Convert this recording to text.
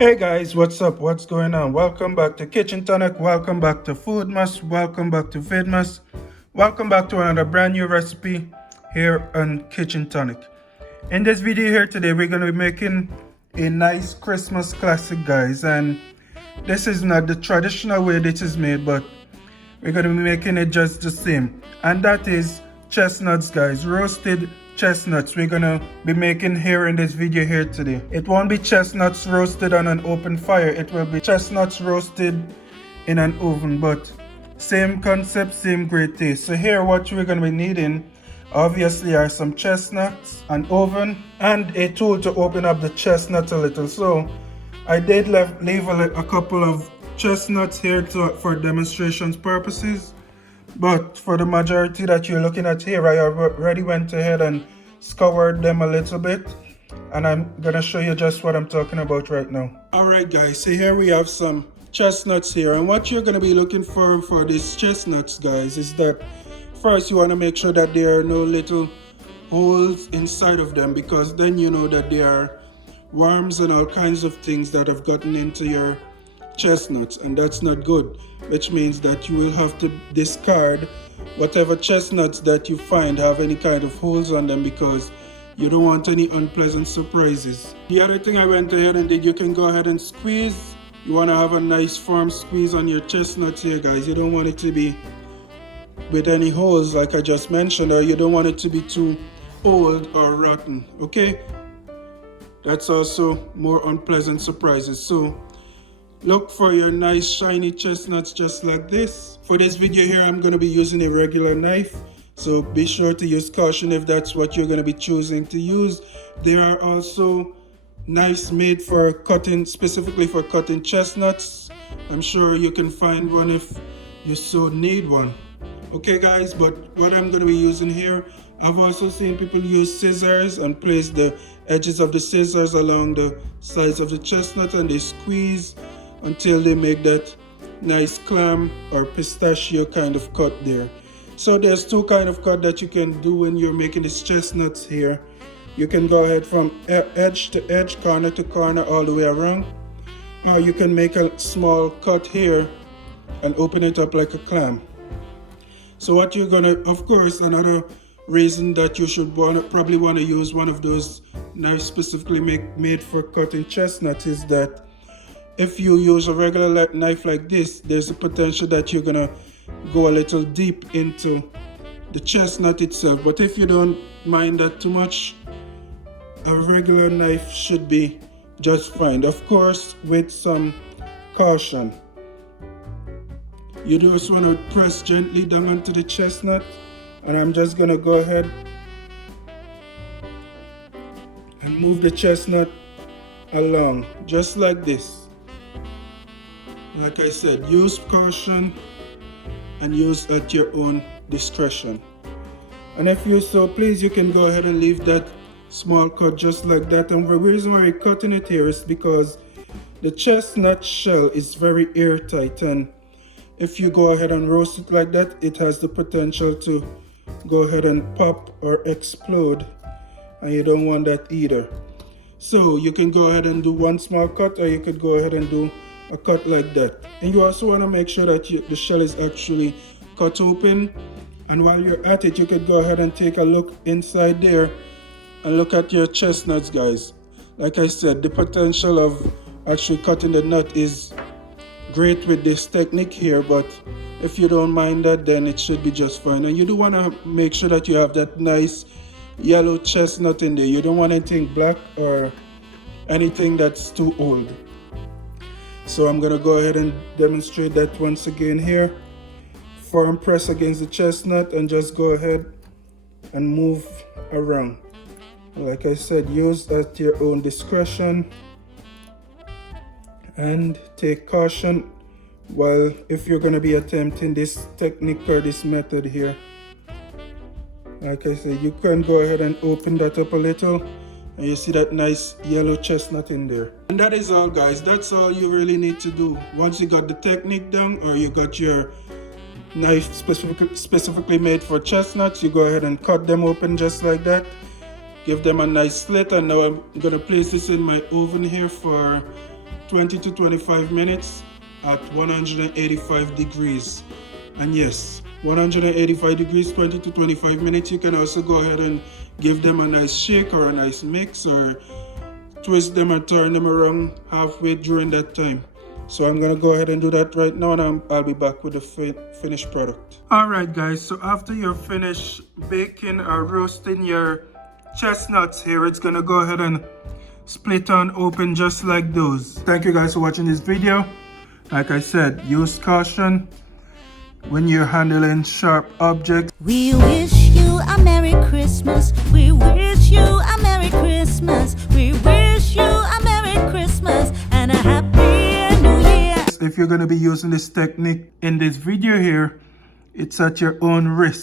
Hey guys, what's up? What's going on? Welcome back to Kitchen Tonic. Welcome back to Foodmas. Welcome back to Vidmas. Welcome back to another brand new recipe here on Kitchen Tonic. In this video here today, we're going to be making a nice Christmas classic, guys. And this is not the traditional way this is made, but we're going to be making it just the same. And that is chestnuts, guys. Roasted chestnuts we're gonna be making here in this video here today. It won't be chestnuts roasted on an open fire, it will be chestnuts roasted in an oven, but same concept, same great taste. So here what we're gonna be needing obviously are some chestnuts, an oven, and a tool to open up the chestnut a little. So I did leave a couple of chestnuts here for demonstrations purposes. But for the majority that you're looking at here, I already went ahead and scoured them a little bit. And I'm going to show you just what I'm talking about right now. Alright guys, so here we have some chestnuts here. And what you're going to be looking for these chestnuts, guys, is that first you want to make sure that there are no little holes inside of them, because then you know that there are worms and all kinds of things that have gotten into your chestnuts, and that's not good, which means that you will have to discard whatever chestnuts that you find have any kind of holes on them, because you don't want any unpleasant surprises. The other thing I went ahead and did, you can go ahead and squeeze. You want to have a nice firm squeeze on your chestnuts here, guys. You don't want it to be with any holes like I just mentioned, or you don't want it to be too old or rotten, okay? That's also more unpleasant surprises. So look for your nice shiny chestnuts just like this. For this video here, I'm going to be using a regular knife, so be sure to use caution if that's what you're going to be choosing to use. There are also knives made for cutting, specifically for cutting chestnuts. I'm sure you can find one if you so need one. Okay guys, but what I'm going to be using here, I've also seen people use scissors and place the edges of the scissors along the sides of the chestnut, and they squeeze until they make that nice clam or pistachio kind of cut there. So there's two kind of cut that you can do when you're making these chestnuts here. You can go ahead from edge to edge, corner to corner, all the way around, or you can make a small cut here and open it up like a clam. So what you're gonna, of course, another reason that you should probably want to use one of those knives specifically made for cutting chestnuts is that if you use a regular knife like this, there's a potential that you're gonna go a little deep into the chestnut itself. But if you don't mind that too much, a regular knife should be just fine. Of course, with some caution. You just want to press gently down onto the chestnut, and I'm just gonna go ahead and move the chestnut along just like this. Like I said, use caution and use at your own discretion. And if you so please, you can go ahead and leave that small cut just like that. And the reason why we're cutting it here is because the chestnut shell is very airtight, and if you go ahead and roast it like that, it has the potential to go ahead and pop or explode, and you don't want that either. So you can go ahead and do one small cut, or you could go ahead and do a cut like that. And you also want to make sure that the shell is actually cut open. And while you're at it, you could go ahead and take a look inside there and look at your chestnuts, guys. Like I said, the potential of actually cutting the nut is great with this technique here, but if you don't mind that, then it should be just fine. And you do want to make sure that you have that nice yellow chestnut in there. You don't want anything black or anything that's too old. So I'm gonna go ahead and demonstrate that once again here. Firm press against the chestnut and just go ahead and move around. Like I said, use at your own discretion and take caution while if you're gonna be attempting this technique or this method here. Like I said, you can go ahead and open that up a little, and you see that nice yellow chestnut in there. And that is all, guys. That's all you really need to do. Once you got the technique down, or you got your knife specifically made for chestnuts, you go ahead and cut them open just like that. Give them a nice slit, and now I'm gonna place this in my oven here for 20 to 25 minutes at 185 degrees. And yes, 185 degrees, 20 to 25 minutes. You can also go ahead and give them a nice shake or a nice mix, or twist them and turn them around halfway during that time. So I'm gonna go ahead and do that right now, and I'll be back with the finished product. Alright guys, so after you're finished baking or roasting your chestnuts here, it's gonna go ahead and split on open just like those. Thank you guys for watching this video. Like I said, use caution when you're handling sharp objects. We wish you a Merry Christmas. We wish you a Merry Christmas. We wish you a Merry Christmas and a Happy New Year. If you're going to be using this technique in this video here, it's at your own risk.